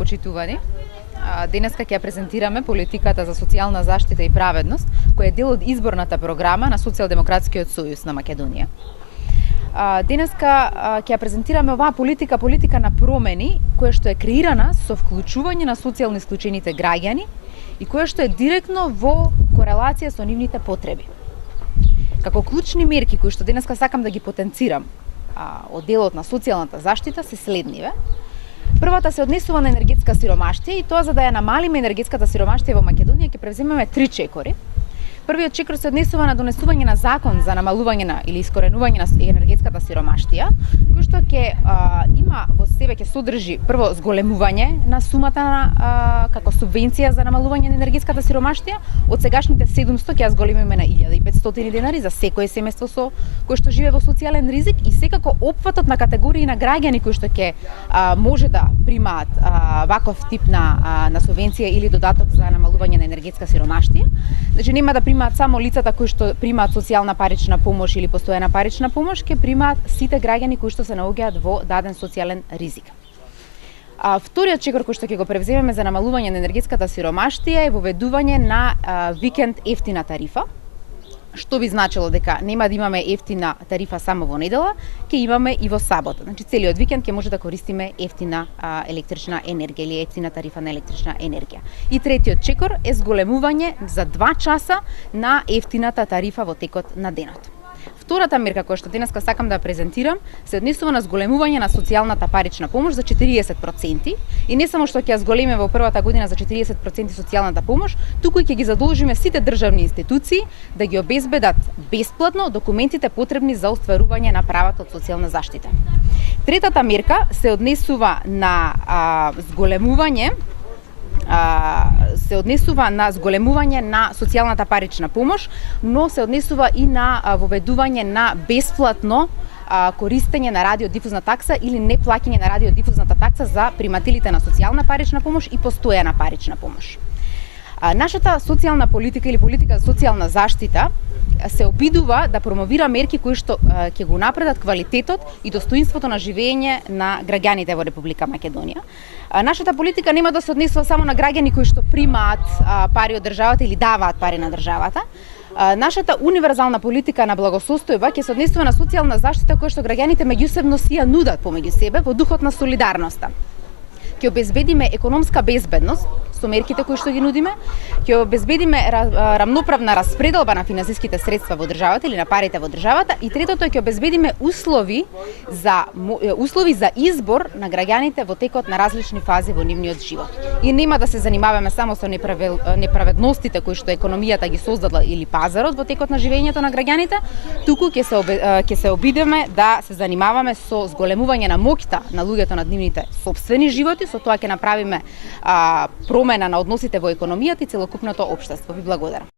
Почитувани, денеска ќе ја презентираме политиката за социјална заштита и праведност, која е дел од изборната програма на Социјалдемократскиот сојуз на Македонија. Денеска ќе ја презентираме оваа политика на промени, која што е креирана со вклучување на социјално исклучените граѓани и која што е директно во корелација со нивните потреби. Како клучни мерки кои што денеска сакам да ги потенцирам од делот на социјалната заштита се следниве. Првата се однесува на енергетска сиромаштија и тоа за да ја намалиме енергетската сиромаштија во Македонија ќе превземеме 3 чекори. Првиот чекор се однесува на донесување на закон за намалување на или искоренување на енергетската сиромаштија, кој што ќе има во себе ќе содржи прво зголемување на сумата на како субвенција за намалување на енергетската сиромаштија, од сегашните 700 ќе ја зголемиме на 1500 денари за секое семејство кое што живее во социјален ризик и секако опфатот на категории на граѓани кои што ќе може да примаат ваков тип на субвенција или додаток за намалување на енергетска сиромаштија. Значи нема да примаат само лицата кои што примаат социјална парична помош или постојана парична помош, ќе примаат сите граѓани кои што се наоѓаат во даден социјален ризик. Вториот чекор кој што ќе го превземеме за намалување на енергетската сиромаштија е воведување на викенд ефтина тарифа, што би значило дека нема да имаме ефтина тарифа само во недела, ќе имаме и во сабота. Значи целиот викенд ќе може да користиме ефтина електрична енергија или ефтина тарифа на електрична енергија. И третиот чекор е зголемување за 2 часа на ефтината тарифа во текот на денот. Втората мерка која што денеска сакам да презентирам се однесува на зголемување на социјалната парична помош за 40% и не само што ќе ја зголемиме во првата година за 40% социјалната помош, туку и ќе ги задолжиме сите државни институции да ги обезбедат бесплатно документите потребни за остварување на правата од социјална заштита. Третата мерка се однесува на зголемување на социјалната парична помош, но се однесува и на воведување на бесплатно користење на радиодифузна такса или неплаќање на радиодифузната такса за примателите на социјална парична помош и постојана парична помош. Нашата социјална политика или политика за социјална заштита се обидува да промовира мерки кои што ќе го напредат квалитетот и достоинството на живење на граѓаните во Република Македонија. Нашата политика нема да се однесува само на граѓани кои што примаат пари од државата или даваат пари на државата. Нашата универзална политика на благосостојба ќе се однесува на социјална заштита која што граѓаните меѓусебно си ја нудат помеѓу себе во духот на солидарноста. Ќе обезбедиме економска безбедност со мерките кои што ги нудиме, ќе обезбедиме рамноправна распределба на финансиските средства во државата или на парите во државата и третото ќе обезбедиме услови за избор на граѓаните во текот на различни фази во нивниот живот. И нема да се занимаваме само со неправедностите кои што економијата ги создала или пазарот во текот на живењето на граѓаните, туку ќе се обидеме да се занимаваме со зголемување на моќта на луѓето над нивните сопствени животи, со тоа ќе направиме промена на односите во економијата и целокупното општество. Ви благодарам.